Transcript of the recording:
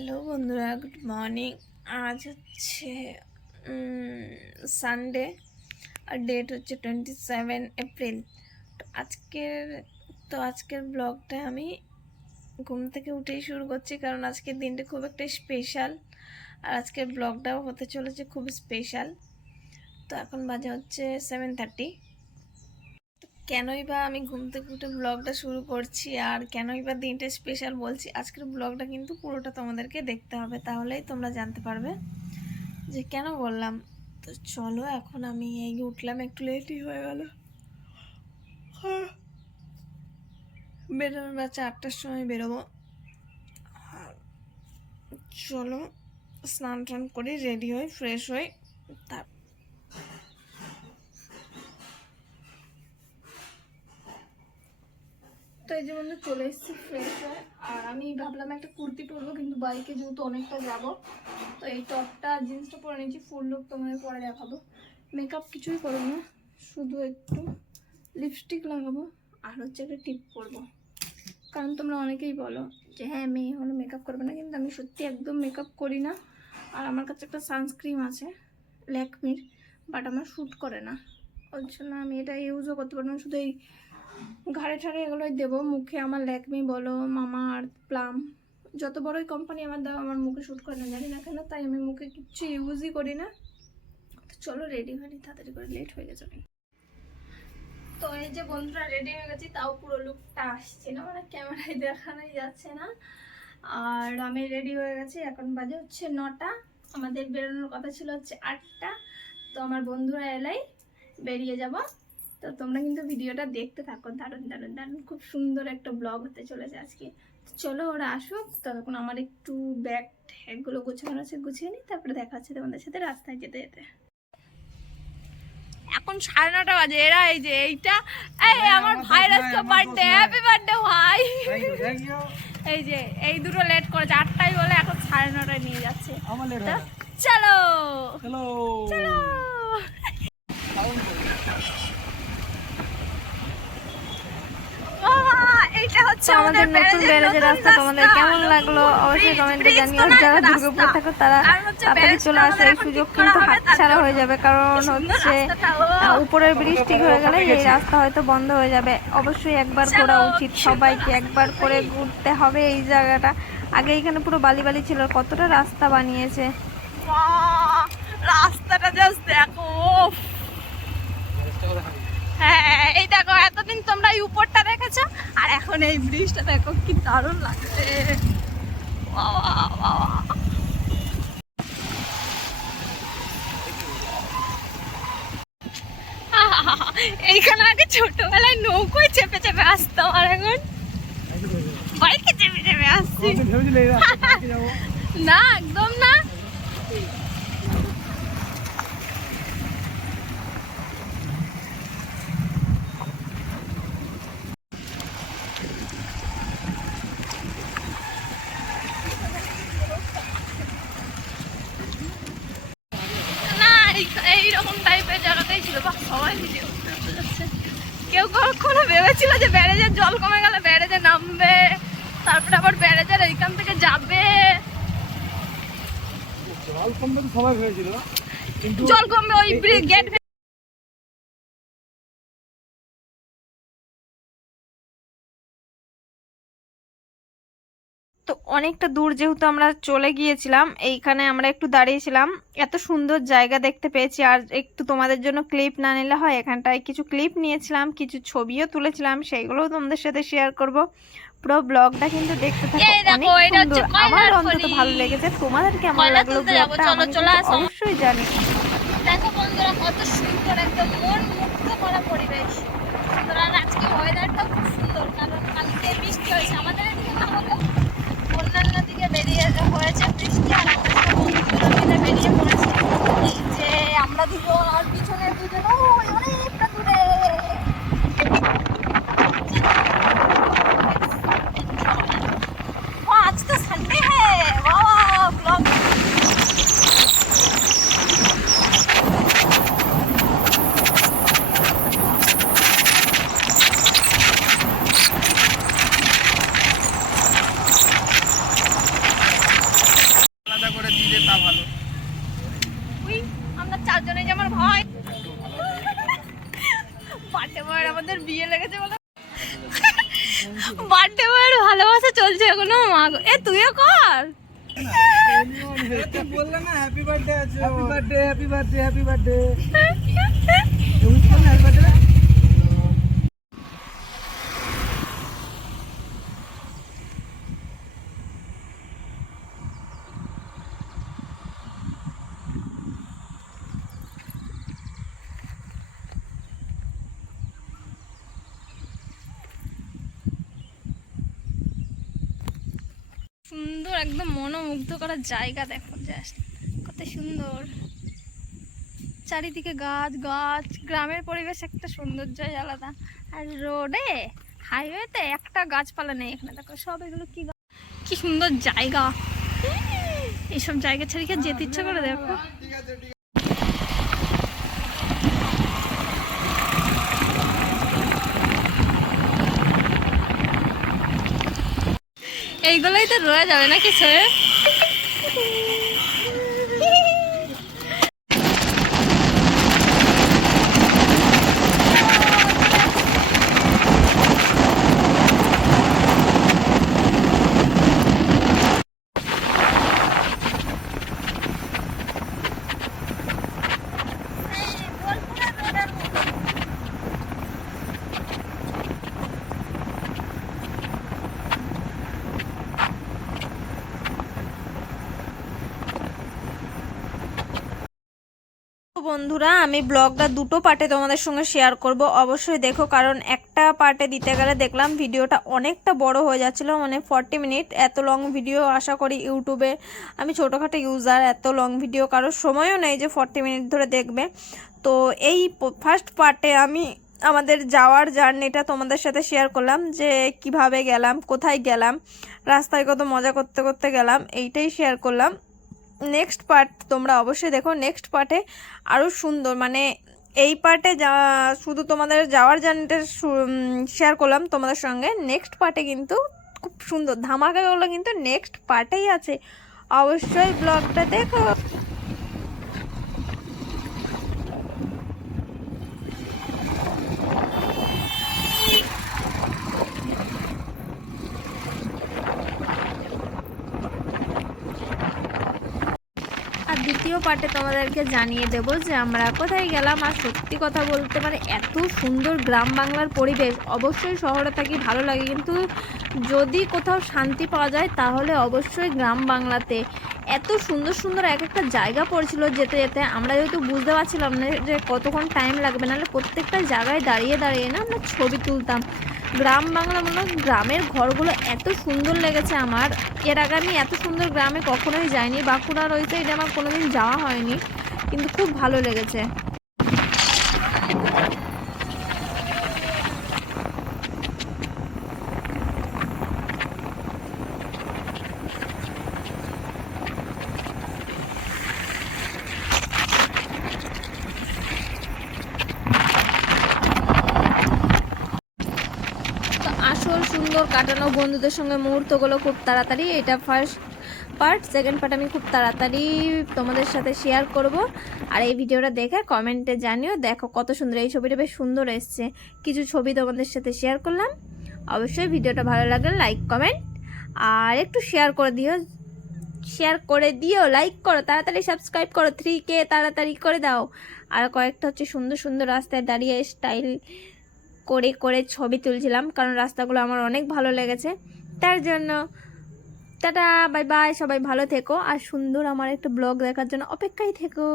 Hello বন্ধুরা, good morning. আজ হচ্ছে সানডে আর ডেট হচ্ছে টোয়েন্টি সেভেন এপ্রিল তো আজকের তো আজকের ব্লগটা আমি ঘুম থেকে উঠেই শুরু করছি, কারণ আজকের দিনটা খুব একটা স্পেশাল আর আজকের ব্লগটাও হতে চলেছে খুব স্পেশাল তো এখন বাজে হচ্ছে সেভেন থার্টি কেনই বা আমি ঘুম থেকে উঠে ব্লগটা শুরু করছি আর কেনই বা দিনটা স্পেশাল বলছি, আজকের ব্লগটা কিন্তু পুরোটা তোমাদেরকে দেখতে হবে, তাহলেই তোমরা জানতে পারবে যে কেন বললাম। তো চলো এখন আমি এই উঠলাম, একটু লেটই হয়ে গেল। বেরোনোর বাচ্চা আটটার সময় বেরোবো। আর চলো স্নান টান করি রেডি হই ফ্রেশ হই তার তো এই যে বন্ধু চলে এসেছি ফ্রেশ হয়ে। আর আমি ভাবলাম একটা কুর্তি পরবো, কিন্তু বাইকে যেহেতু অনেকটা যাব, তো এই টপটা জিন্সটা পরে নিয়েছি ফুল লুক তোমাদের পরে দেখাবো। মেকআপ কিছুই করব না, শুধু একটু লিপস্টিক লাগাবো, আর হচ্ছে একটা টিপ করব কারণ তোমরা অনেকেই বলো যে হ্যাঁ মেয়ে হলে মেকআপ করবে না, কিন্তু আমি সত্যি একদম মেকআপ করি না। আর আমার কাছে একটা সানস্ক্রিন আছে ল্যাকমির বাট আমার শ্যুট করে না। ওর জন্য আমি এটা ইউজও করতে পারব না, শুধু এই ঘাড়ে ঠাড়ে এগুলোই দেবো। মুখে আমার ল্যাকমি বলো, মামা আর প্লাম, যত বড়ই কোম্পানি আমার দাও, আমার মুখে শ্যুট করে না, জানি না কেন তাই আমি মুখে কিচ্ছু ইউজই করি না। তো চলো রেডি হয়নি তাড়াতাড়ি করে লেট হয়ে গেছে তো এই যে বন্ধুরা রেডি হয়ে গেছি, তাও পুরো লুকটা আসছে না মানে ক্যামেরায় দেখানোই যাচ্ছে না। আর আমি রেডি হয়ে গেছি, এখন বাজে হচ্ছে নটা। আমাদের বেরোনোর কথা ছিল হচ্ছে আটটা। তো আমার বন্ধুরা এলাই, বেরিয়ে যাব। তো তোমরা কিন্তু ভিডিওটা দেখতে থাকো। দারুণ দারুণ দারুণ। খুব সুন্দর একটা ব্লগ হতে চলেছে আজকে। চলো ওরা আসুক। ততক্ষণ আমার একটু ব্যাগ ট্যাগগুলো গোছানো আছে গুছিয়ে নিই। তারপরে দেখা হচ্ছে তোমাদের সাথে রাস্তায় যেতে যেতে। এখন সাড়ে নটা বাজে। এরা এই যে এইটা। এই আমার ভাইয়ের আজকে বার্থডে। হ্যাপি বার্থডে ভাই। এই যে এই দুটো লেট করেছে। আটটাই বলে এখন সাড়ে নটায় নিয়ে যাচ্ছে। তো হয় চলো। চলো। আমাদের নতুন ব্যারেজের রাস্তা তোমাদের কেমন লাগল? অবশ্যই কমেন্টে জানিও। যারা দুর্গাপুর থাকো তারা তাড়াতাড়ি চলে আসে। এই সুযোগ কিন্তু হাতছাড়া হয়ে যাবে। কারণ হচ্ছে উপরের ব্রিজ ঠিক হয়ে গেলে এই রাস্তা হয়তো বন্ধ হয়ে যাবে। অবশ্যই একবার ঘোরা উচিত সবাইকে একবার করে ঘুরতে হবে এই জায়গাটা। আগে এখানে পুরো বালি বালি ছিল কতটা রাস্তা বানিয়েছে। রাস্তাটা জাস্ট দেখো উফ। হ্যাঁ এই দেখো এতদিন তোমরা এই উপরটা দেখেছ এখন এই ব্রিজটা দেখো কি দারুণ লাগছে। এইখানে আগে ছোটবেলায় নৌকোয় চেপে চেপে আসতাম আর এখন বাইকে চেপে চেপে আসছি। না একদম না এই- এইরকম টাইপের জায়গাটাই ছিল বা সবাই ভিডিও যাচ্ছে কখনো ভেবেছিল যে ব্যারেজের জল কমে গেলে ব্যারেজে নামবে। তারপরে আবার ব্যারেজের এইখান থেকে যাবে। জল কমবে তো সবাই ভেবেছিল জল কমবে ওই গেট অনেকটা দূর যেহেতু আমরা চলে গিয়েছিলাম এইখানে আমরা একটু দাঁড়িয়েছিলাম। এত সুন্দর জায়গা দেখতে পেয়েছি। আর একটু তোমাদের জন্য ক্লিপ না নিলে হয় এখানটায় কিছু ক্লিপ নিয়েছিলাম কিছু ছবিও তুলেছিলাম সেইগুলোও তোমাদের সাথে শেয়ার করব। পুরো ব্লগটা কিন্তু দেখতে থাকো অনেক সুন্দর। আমার অন্তত ভালো লেগেছে। তোমাদের কেমন লাগল ব্লগটা আমাকে। অবশ্যই জানি। দেখো বন্ধুরা কত সুন্দর একটা মন মুগ্ধ করা পরিবেশ। আজকে খুব সুন্দর কারণ কালকে বৃষ্টি হয়েছে। আমাদের এদিকে না হলেও অন্যান্য দিকে বেরিয়ে হয়েছে বৃষ্টি আর বন্ধুরা বেরিয়ে পড়েছি। যে আমরা দুজন আর পিছনে দুজন ওই অনেকটা দূরে ও, আজ তো সানডে হ্যাঁ বাবা ব্লগ আমাদের বিয়ে লেগেছে বলে বার্থডে বয়ের ভালোবাসা চলছে এখনও মা। এ তুইও কর। বললাম না হ্যাপি বার্থডে আছে। Happy birthday happy birthday happy birthday একদম মনোমুগ্ধ করার জায়গা দেখো জাস্ট কত সুন্দর। চারিদিকে গাছ গাছ, গ্রামের পরিবেশ একটা সৌন্দর্যই আলাদা। আর রোডে হাইওয়েতে একটা গাছপালা নেই এখানে, দেখো সব এগুলো কি? কি সুন্দর জায়গা। এইসব জায়গা ছেড়ে যেতে ইচ্ছা করে, দেখো। এইগুলোই তো রোয়া যাবে না সয়ে তো বন্ধুরা, আমি ব্লগটা দুটো পার্টে তোমাদের সঙ্গে শেয়ার করব। অবশ্যই দেখো, কারণ একটা পার্টে দিতে গেলে দেখলাম ভিডিওটা অনেকটা বড় হয়ে যাচ্ছিল মানে ফর্টি মিনিট এত লং ভিডিও আশা করি ইউটিউবে। আমি ছোটোখাটো ইউজার এত লং ভিডিও কারোর সময়ও নেই যে ফর্টি মিনিট ধরে দেখবে। তো এই ফার্স্ট পার্টে আমি আমাদের যাওয়ার জার্নিটা তোমাদের সাথে শেয়ার করলাম, যে কীভাবে গেলাম, কোথায় গেলাম, রাস্তায় কত মজা করতে করতে গেলাম, এইটাই শেয়ার করলাম। নেক্সট পার্ট তোমরা অবশ্যই দেখো। নেক্সট পার্টে আরও সুন্দর মানে এই পার্টে যা, শুধু তোমাদের যাওয়ার জার্নিটা শেয়ার করলাম তোমাদের সঙ্গে। নেক্সট পার্টে কিন্তু খুব সুন্দর। ধামাকাগুলো কিন্তু নেক্সট পার্টেই আছে। অবশ্যই ব্লগটা দেখো আর দ্বিতীয় পার্টে তোমাদেরকে জানিয়ে দেব যে আমরা কোথায় গেলাম আর সত্যি কথা বলতে মানে এত সুন্দর গ্রাম বাংলার পরিবেশ। অবশ্যই শহরে থাকি, ভালো লাগে। কিন্তু যদি কোথাও শান্তি পাওয়া যায়, তাহলে অবশ্যই গ্রাম বাংলাতে। এত সুন্দর সুন্দর এক একটা জায়গা পড়ছিল যেতে যেতে আমরা যেহেতু বুঝতে পারছিলাম না যে কতক্ষণ টাইম লাগবে, নাহলে প্রত্যেকটা জায়গায় দাঁড়িয়ে দাঁড়িয়ে না আমরা ছবি তুলতাম। গ্রাম বাংলা মনে গ্রামের ঘরগুলো এত সুন্দর লেগেছে আমার। এর আগে আমি এত সুন্দর গ্রামে কখনোই যাইনি, বাঁকুড়া রয়েছে, এটা আমার কোনোদিন যাওয়া হয়নি, কিন্তু খুব ভালো লেগেছে তো আসল সুন্দর কাটানো বন্ধুদের সঙ্গে মুহূর্তগুলো খুব তাড়াতাড়ি, এটা ফার্স্ট পার্ট সেকেন্ড পার্ট আমি খুব তাড়াতাড়ি তোমাদের সাথে শেয়ার করব। আর এই ভিডিওটা দেখে কমেন্টে জানিও, দেখো কত সুন্দর, এই ছবিটা বেশ সুন্দর এসছে। কিছু ছবি তোমাদের সাথে শেয়ার করলাম। অবশ্যই ভিডিওটা ভালো লাগলে লাইক কমেন্ট আর একটু শেয়ার করে দিও। শেয়ার করে দিও লাইক করো, তাড়াতাড়ি সাবস্ক্রাইব করো থ্রি কে তাড়াতাড়ি করে দাও। আর কয়েকটা হচ্ছে সুন্দর সুন্দর রাস্তায় দাঁড়িয়ে স্টাইল করে করে ছবি তুলছিলাম, কারণ রাস্তাগুলো আমার অনেক ভালো লেগেছে। তার জন্য টাটা বাই বাই সবাই ভালো থেকো, আর সুন্দর আমার একটা ব্লগ দেখার জন্য অপেক্ষায় থেকো।